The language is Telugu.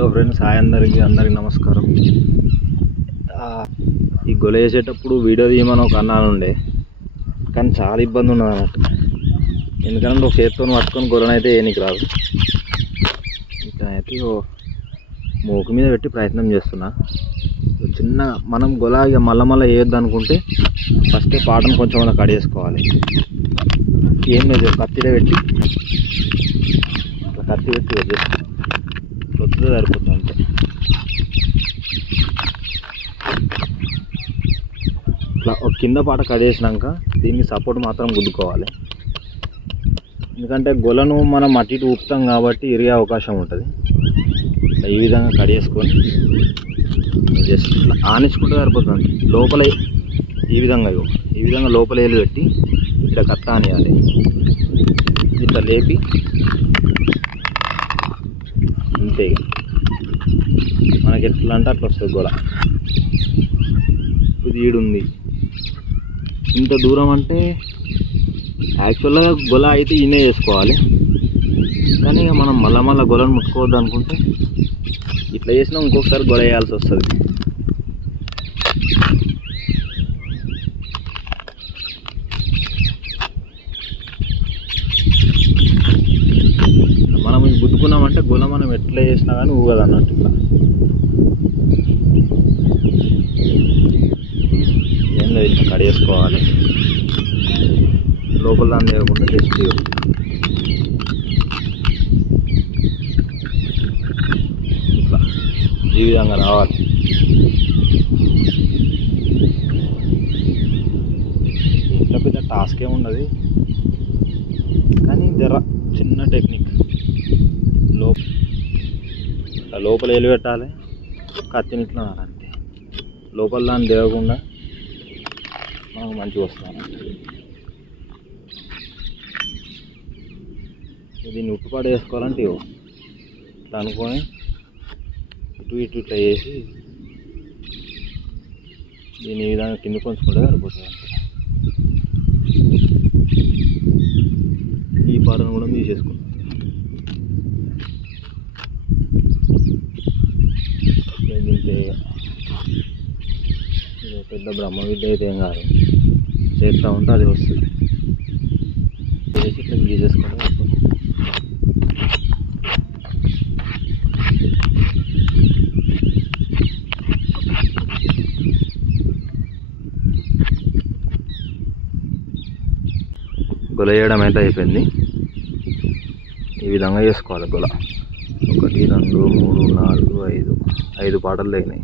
హలో ఫ్రెండ్స్, హాయ్ అందరికీ నమస్కారం. ఈ గొల వేసేటప్పుడు వీడియో తీయమని ఒక అన్నాను ఉండే, కానీ చాలా ఇబ్బంది ఉన్నది అన్నట్టు. ఎందుకంటే ఒక చేతితో పట్టుకొని గొలనైతే వేయనికి రాదు. ఇక్కడైతే మోకు మీద పెట్టి ప్రయత్నం చేస్తున్నా. చిన్న మనం గొల ఇక మళ్ళీ వేయొద్దు అనుకుంటే ఫస్ట్ పాటను కొంచెం అలా కడిగేసుకోవాలి. ఏం లేదు, కత్తిలో పెట్టి ఇట్లా కత్తి పెట్టి వదిలేస్తాం, వద్దు సరిపోతుంది అంతే. ఇట్లా ఒక కింద పాట కడిగేసినాక దీనికి సపోర్ట్ మాత్రం గుద్దుకోవాలి. ఎందుకంటే గొలను మనం అటు ఇటు ఊపుతాం కాబట్టి ఇరిగే అవకాశం ఉంటుంది. ఈ విధంగా కడిగేసుకొని జస్ట్ ఇట్లా ఆనించుకుంటే సరిపోతుంది. లోపల ఈ విధంగా లోపల వేలు పెట్టి ఇట్లా కట్ట ఆనియాలి. ఇట్లా లేపి అంతే, మనకి ఎట్లా అంటే అట్లా వస్తుంది గొల. ఇది ఈడుంది ఇంత దూరం అంటే యాక్చువల్గా గొల అయితే ఈయనే చేసుకోవాలి, కానీ ఇక మనం మళ్ళా గొలను ముట్టుకోవద్దు అనుకుంటే ఇట్లా చేసినా ఇంకొకసారి గొల వేయాల్సి వస్తుంది. మనం గుద్దుకున్నామంటే గొల మనం ఎట్లా చేసినా కానీ ఊగదు అన్నట్టు. ఇట్లా ఏం లేదు, ఇట్లా కడిగేసుకోవాలి. లోపల దాన్ని లేకుండా జస్ట్ ఇట్లా ఈ విధంగా రావాలి. ఇంట్లో పెద్ద టాస్క్ ఏమున్నది, కానీ జర చిన్న టెక్నిక్. లోపల వేలు పెట్టాలి, కత్తిని ఇట్లా అంతే. లోపల దాన్ని దేవకుండా మనకు మంచిగా వస్తుంది. దీన్ని ఉట్టుపాటు వేసుకోవాలంటే ఇట్లా అనుకొని ఇటు ఇట్లా వేసి దీన్ని ఈ విధంగా కింద కొంచుకుంటే సరిపోతుంది అంతే. ఈ పాటను కూడా తీసేసుకుంటాం. దీంట్లో పెద్ద బ్రహ్మ విద్య అయితే ఏం కాదు, చేస్తూ ఉంటే అది వస్తుంది. చేసి ఇట్లా గీసేసుకుంటే గొల వేయడం అయితే అయిపోయింది. ఈ విధంగా చేసుకోవాలి గొల. 1 2 3 4 5 పాటలు లేనాయి.